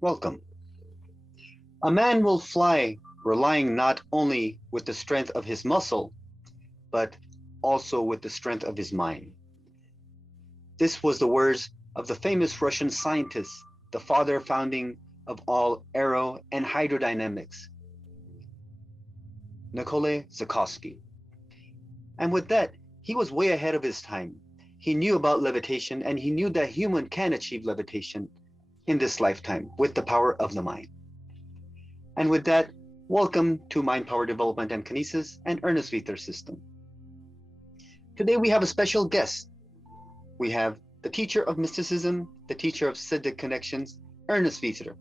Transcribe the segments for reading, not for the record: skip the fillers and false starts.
Welcome. A man will fly relying not only with the strength of his muscle, but also with the strength of his mind. This was the words of the famous Russian scientist, the father founding of all aero and hydrodynamics, Nikolai Zukovsky. And with that, he was way ahead of his time. He knew about levitation, and he knew that human can achieve levitation in this lifetime with the power of the mind. And with that, welcome to Mind Power Development and Kinesis and Ernst Veter system. Today we have a special guest. We have the teacher of mysticism, the teacher of Siddhi connections, Ernst Veter.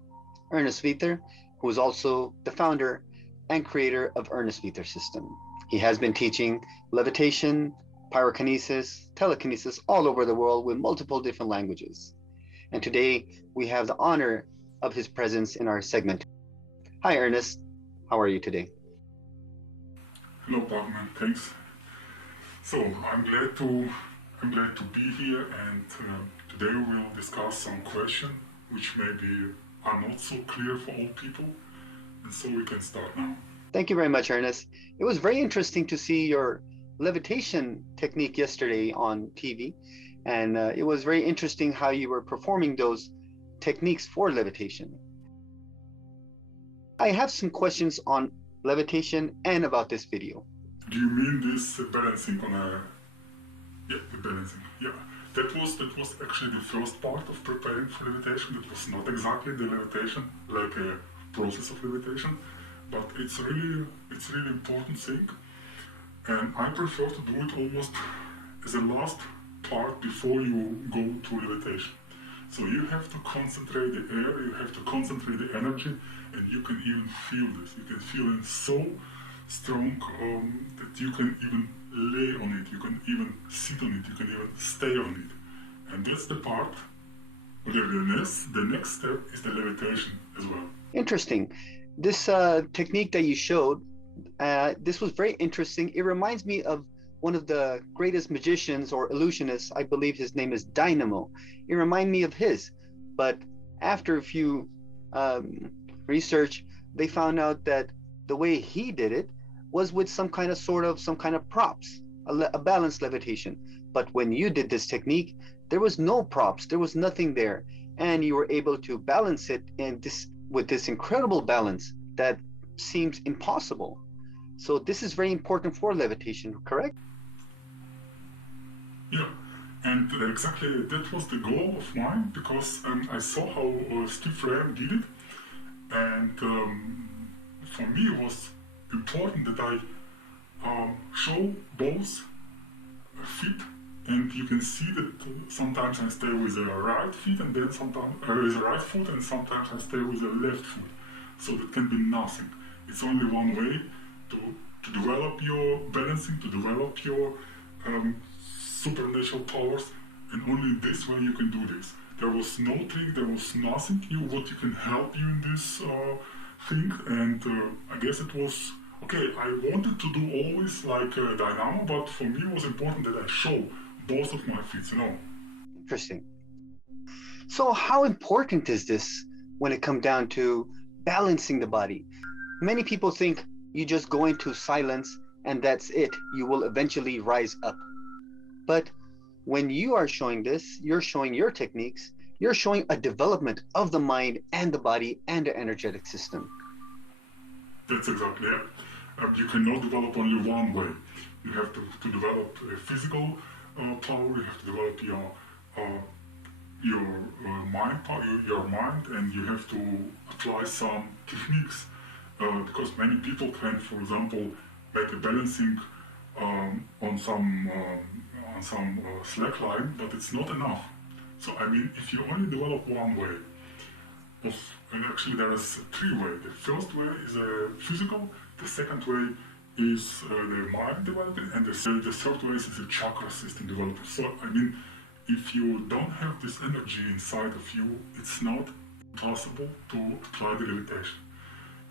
Ernst Veter, who is also the founder and creator of Ernst Veter system. He has been teaching levitation, pyrokinesis, telekinesis all over the world with multiple different languages. And today we have the honor of his presence in our segment. Hi, Ernest. How are you today? Hello, Pakman. Thanks. So I'm glad to be here, and today we'll discuss some questions which maybe are not so clear for all people, and so we can start now. Thank you very much, Ernest. It was very interesting to see your levitation technique yesterday on TV, and it was very interesting how you were performing those techniques for levitation. I have some questions on levitation and about this video. Do you mean this balancing on a... Yeah, the balancing. Yeah, that was actually the first part of preparing for levitation. It was not exactly the levitation, like a process of levitation, but it's really important thing, and I prefer to do it almost as a last part before you go to levitation. So you have to concentrate the air, you have to concentrate the energy, and you can even feel this. You can feel it so strong that you can even lay on it, you can even sit on it, you can even stay on it. And that's the part. The next step is the levitation as well. Interesting. This technique that you showed, this was very interesting. It reminds me of one of the greatest magicians or illusionists. I believe his name is Dynamo. It reminded me of his, but after a few research, they found out that the way he did it was with some kind of props, a balanced levitation. But when you did this technique, there was no props, there was nothing there, and you were able to balance it with this incredible balance that seems impossible. So this is very important for levitation, correct? Yeah, and exactly that was the goal of mine, because I saw how Steve Ram did it, and for me it was important that I show both feet, and you can see that sometimes I stay with the right feet, and then sometimes with the right foot, and sometimes I stay with the left foot. So that can be nothing. It's only one way to develop your balancing, to develop your supernatural powers, and only this way you can do this. There was no trick, there was nothing what you can help you in this thing, and I guess it was okay. I wanted to do always like Dynamo, but for me it was important that I show both of my feet, Interesting. So how important is this when it comes down to balancing the body? Many people think you just go into silence and that's it. You will eventually rise up. But when you are showing this, you're showing your techniques, you're showing a development of the mind and the body and the energetic system. That's exactly it. You cannot develop only one way. You have to develop a physical power, you have to develop your mind, and you have to apply some techniques, because many people can, for example, make a balancing on some slack line, but it's not enough. So I mean, if you only develop one way, and actually there is three ways. The first way is physical, the second way is the mind development, and the third way is the chakra system development. So I mean, if you don't have this energy inside of you, it's not possible to apply the levitation.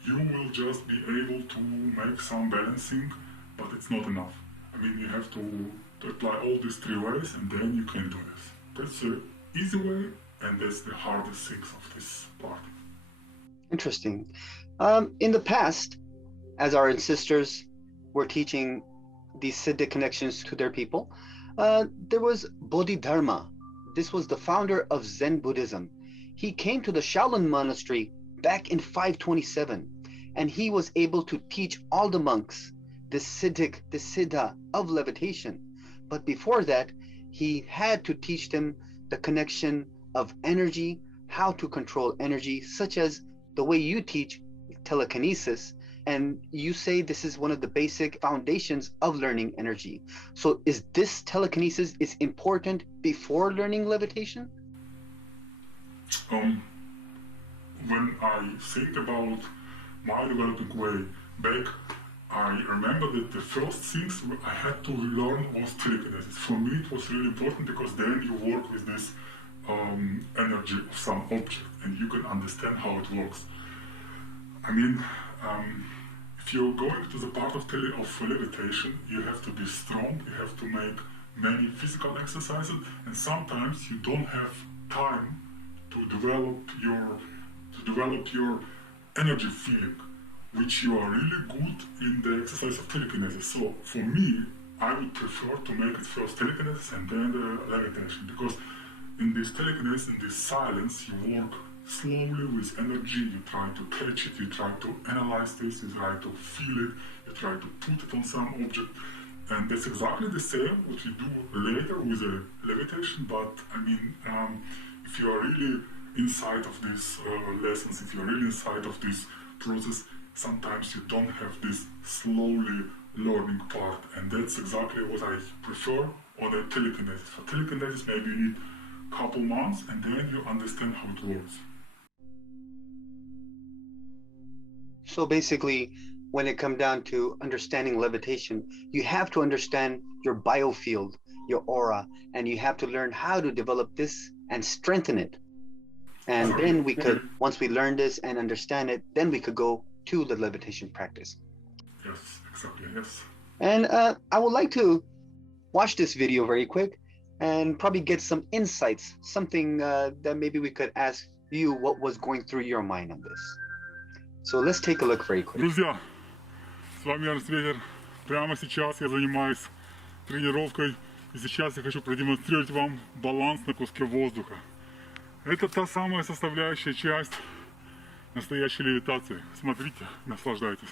You will just be able to make some balancing, but it's not enough. I mean, you have to apply all these three ways, and then you can do this. That's the easy way, and that's the hardest things of this part. Interesting. In the past, as our ancestors were teaching these Siddhi connections to their people, there was Bodhidharma. This was the founder of Zen Buddhism. He came to the Shaolin monastery back in 527, and he was able to teach all the monks the Siddha of levitation. But before that, he had to teach them the connection of energy, how to control energy, such as the way you teach telekinesis, and you say this is one of the basic foundations of learning energy. So is this telekinesis is important before learning levitation? When I think about my developing way back, I remember that the first things I had to learn was telekinesis. For me, it was really important because then you work with this energy of some object and you can understand how it works. I mean, if you're going to the part of levitation, you have to be strong, you have to make many physical exercises, and sometimes you don't have time to develop your energy feeling, which you are really good in the exercise of telekinesis. So for me, I would prefer to make it first telekinesis and then the levitation, because in this telekinesis, in this silence, you work slowly with energy, you try to catch it, you try to analyze this, you try to feel it, you try to put it on some object. And that's exactly the same what we do later with the levitation, but I mean, if you are really inside of these lessons, if you are really inside of this process, sometimes you don't have this slowly learning part, and that's exactly what I prefer on the telekinesis. For telekinesis, maybe you need a couple months, and then you understand how it works. So basically, when it comes down to understanding levitation, you have to understand your biofield, your aura, and you have to learn how to develop this and strengthen it. And then we could, once we learn this and understand it, then we could go to the levitation practice. Yes, exactly, yes. And I would like to watch this video very quick and probably get some insights, something that maybe we could ask you what was going through your mind on this. So let's take a look very quick. Друзья, с вами Ernst Veter. Прямо сейчас я занимаюсь тренировкой, и сейчас я хочу продемонстрировать вам баланс на куске воздуха. Это та самая составляющая часть настоящей левитации. Смотрите, наслаждайтесь.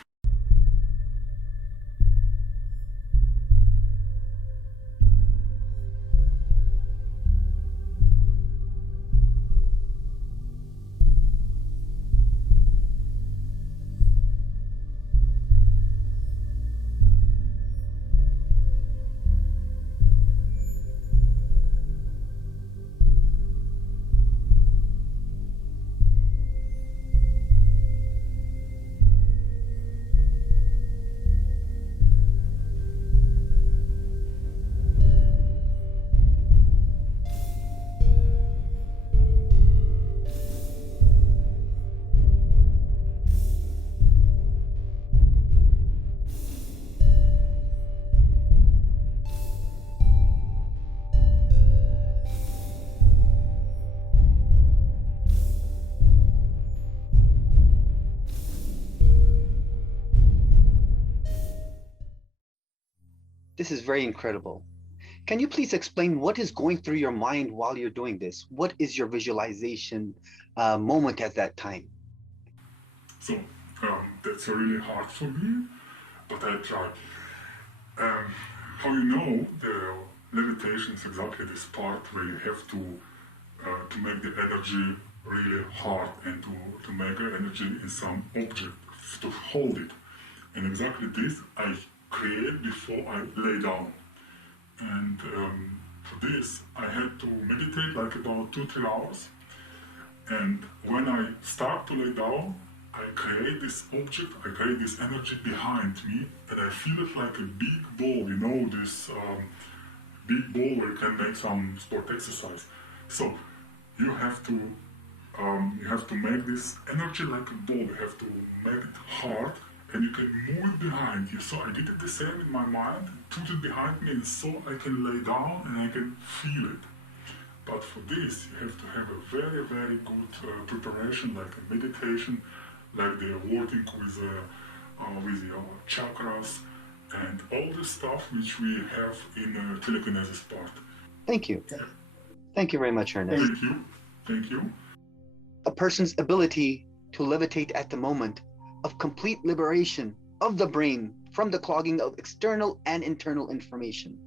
This is very incredible. Can you please explain what is going through your mind while you're doing this? What is your visualization moment at that time? So, that's really hard for me, but I try. How you know, the levitation is exactly this part where you have to make the energy really hard and to make the energy in some object, to hold it. And exactly this I create before I lay down. And for this, I had to meditate like about 2-3 hours. And when I start to lay down, I create this object, I create this energy behind me, and I feel it like a big ball, you know, this big ball where you can make some sport exercise. So you have to make this energy like a ball, you have to make it hard, and you can move it behind you. So I did it the same in my mind, put it behind me, and so I can lay down and I can feel it. But for this, you have to have a very, very good preparation, like a meditation, like they're working with your chakras and all the stuff which we have in telekinesis part. Thank you. Thank you very much, Ernest. Thank you. Thank you. A person's ability to levitate at the moment of complete liberation of the brain from the clogging of external and internal information.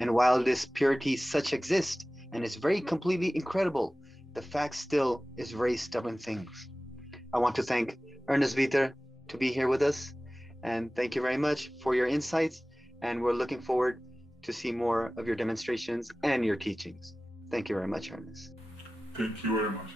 And while this purity such exists and is very completely incredible, the fact still is very stubborn things. I want to thank Ernst Veter to be here with us, and thank you very much for your insights, and we're looking forward to see more of your demonstrations and your teachings. Thank you very much, Ernest. Thank you very much.